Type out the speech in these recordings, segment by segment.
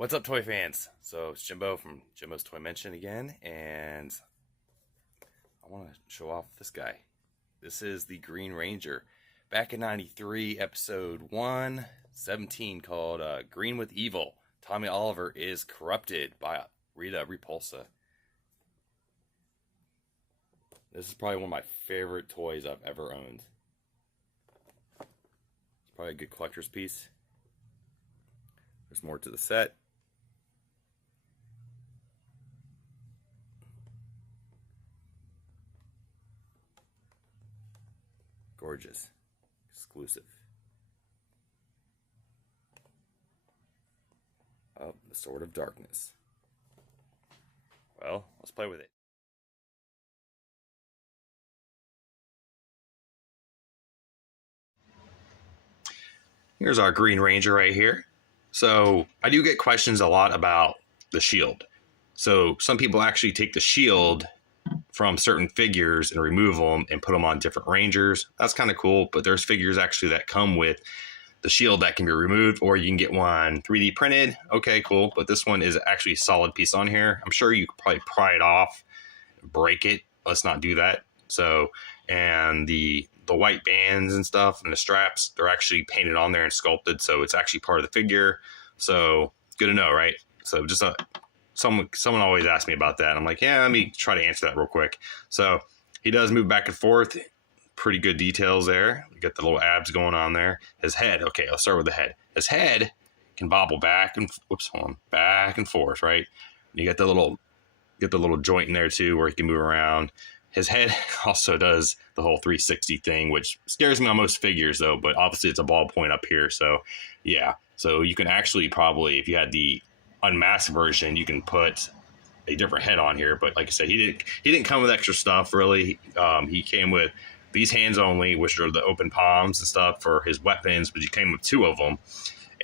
What's up, toy fans? So it's Jimbo from Jimbo's Toymension again, and I want to show off this guy. This is the Green Ranger. Back in '93, episode 117, called Green with Evil. Tommy Oliver is corrupted by Rita Repulsa. This is probably one of my favorite toys I've ever owned. It's probably a good collector's piece. There's more to the set. Gorgeous. Exclusive. Oh, the Sword of Darkness. Well, let's play with it. Here's our Green Ranger right here. So I do get questions a lot about the shield. So some people actually take the shield from certain figures and remove them and put them on different Rangers. That's kind of cool, but there's figures actually that come with the shield that can be removed, or you can get one 3D printed. Okay, cool, but this one is actually a solid piece on here. I'm sure you could probably pry it off, break it. Let's not do that. So, and the white bands and stuff and the straps, they're actually painted on there and sculpted, so it's actually part of the figure. So good to know, right? So just someone always asks me about that. I'm like, yeah, let me try to answer that real quick. So he does move back and forth. Pretty good details there. You got the little abs going on there. His head, okay, I'll start with the head. His head can bobble back and back and forth, right? You get the little joint in there too, where he can move around. His head also does the whole 360 thing, which scares me on most figures though, but obviously it's a ballpoint up here. So yeah, so you can actually probably, if you had the unmasked version, you can put a different head on here. But like I said, he didn't come with extra stuff really. He came with these hands only, which are the open palms and stuff for his weapons, but he came with 2 of them.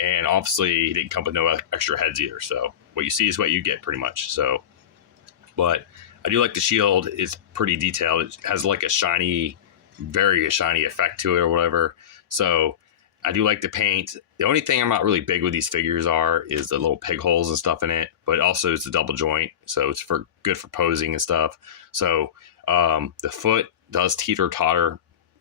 And obviously he didn't come with no extra heads either. So what you see is what you get pretty much. So, but I do like the shield. It's pretty detailed. It has like a shiny, very shiny effect to it or whatever. So I do like the paint. The only thing I'm not really big with these figures is the little peg holes and stuff in it, but also it's a double joint. So it's good for posing and stuff. So the foot does teeter-totter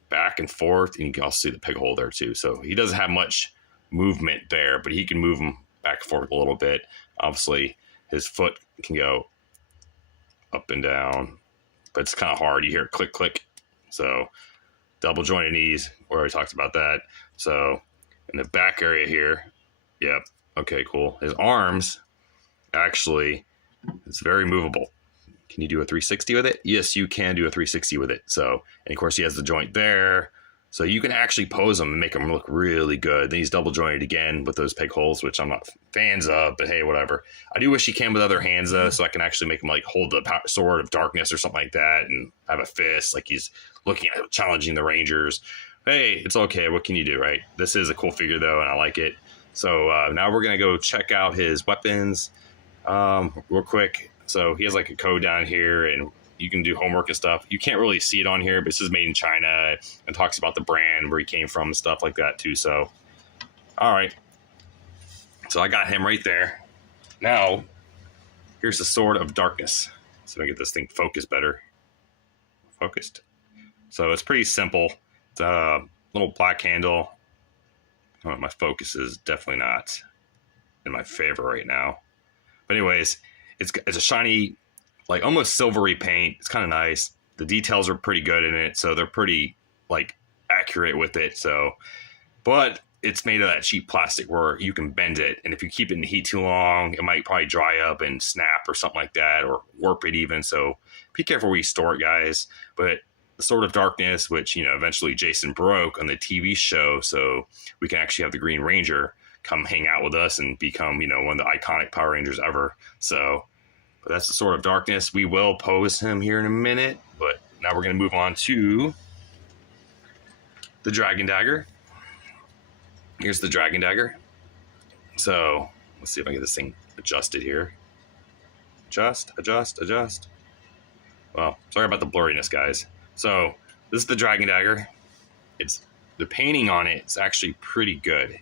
back and forth, and you can also see the peg hole there too. So he doesn't have much movement there, but he can move them back and forth a little bit. Obviously his foot can go up and down, but it's kind of hard. You hear click, click. So double jointed knees, we already talked about that. So in the back area here, yep, okay, cool. His arms, actually, it's very movable. Can you do a 360 with it? Yes, you can do a 360 with it. So, and of course he has the joint there. So you can actually pose him and make him look really good. Then he's double jointed again with those peg holes, which I'm not fans of, but hey, whatever. I do wish he came with other hands though, so I can actually make him like hold the sword of darkness or something like that and have a fist, like he's looking at challenging the Rangers. Hey, it's okay. What can you do, right? This is a cool figure though, and I like it. So now we're going to go check out his weapons real quick. So he has like a code down here, and you can do homework and stuff. You can't really see it on here, but this is made in China and talks about the brand, where he came from and stuff like that too. So, all right. So I got him right there. Now, here's the Sword of Darkness. So I get this thing focused better. Focused. So it's pretty simple. It's a little black handle. Oh, my focus is definitely not in my favor right now. But anyways, it's a shiny, like almost silvery paint. It's kind of nice. The details are pretty good in it, so they're pretty like accurate with it. So, but it's made of that cheap plastic where you can bend it, and if you keep it in the heat too long, it might probably dry up and snap or something like that, or warp it even. So be careful where you store it, guys. But the Sword of Darkness, which eventually Jason broke on the TV show, so we can actually have the Green Ranger come hang out with us and become one of the iconic Power Rangers ever. So. But that's the Sword of Darkness. We will pose him here in a minute, but now we're going to move on to the Dragon Dagger. Here's the Dragon Dagger. So let's see if I can get this thing adjusted here. Adjust. Well, sorry about the blurriness, guys. So this is the Dragon Dagger. The painting on it is actually pretty good.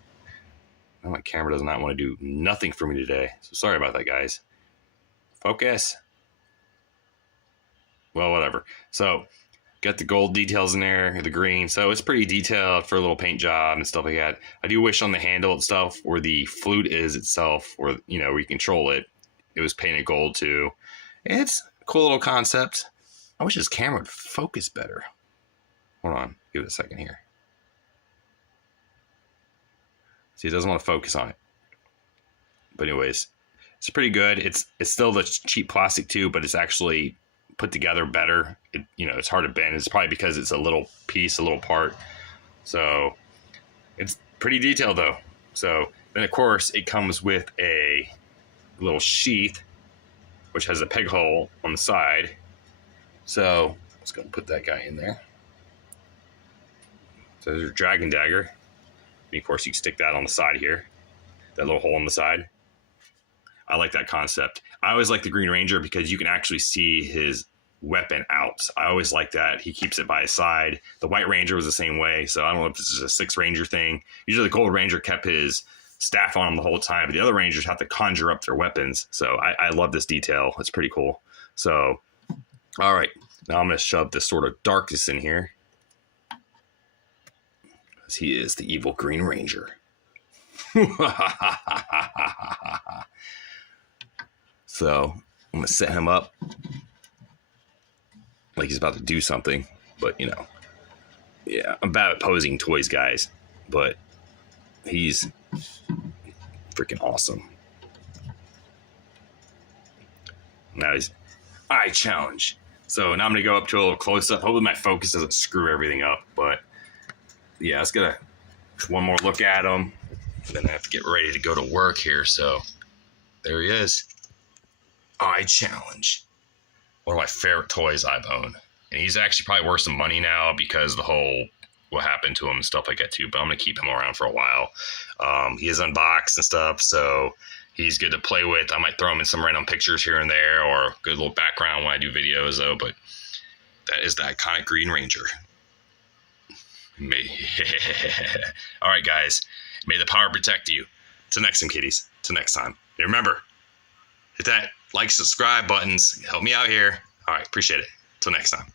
My camera does not want to do nothing for me today. So sorry about that, guys. Focus. Well, whatever. So got the gold details in there, the green. So it's pretty detailed for a little paint job and stuff like that. I do wish on the handle itself, where the flute is itself, or where you control it, it was painted gold too. It's a cool little concept. I wish this camera would focus better. Hold on, give it a second here. See, it doesn't want to focus on it. But anyways, it's pretty good. It's still the cheap plastic too, but it's actually put together better. It's hard to bend. It's probably because it's a little piece, a little part. So it's pretty detailed though. So then of course it comes with a little sheath, which has a peg hole on the side. So let's go put that guy in there. So there's your dragon dagger. And of course you can stick that on the side here, that little hole on the side. I like that concept. I always like the Green Ranger because you can actually see his weapon out. I always like that. He keeps it by his side. The White Ranger was the same way. So I don't know if this is a Six Ranger thing. Usually the Gold Ranger kept his staff on him the whole time, but the other Rangers have to conjure up their weapons. So I love this detail. It's pretty cool. So, all right. Now I'm going to shove this sort of darkness in here, because he is the evil Green Ranger. So I'm going to set him up like he's about to do something. But, yeah, I'm bad at posing toys, guys. But he's freaking awesome. Now he's eye challenge. So now I'm going to go up to a little close up. Hopefully my focus doesn't screw everything up. But yeah, let's get one more look at him. And then I have to get ready to go to work here. So there he is. Eye challenge. One of my favorite toys I've owned. And he's actually probably worth some money now because the whole what happened to him and stuff like that too. But I'm going to keep him around for a while. He is unboxed and stuff. So he's good to play with. I might throw him in some random pictures here and there, or good little background when I do videos though. But that is the iconic Green Ranger. All right, guys. May the power protect you. Till next time, kiddies. Till next time. And remember, hit that like, subscribe buttons. Help me out here. All right. Appreciate it. Till next time.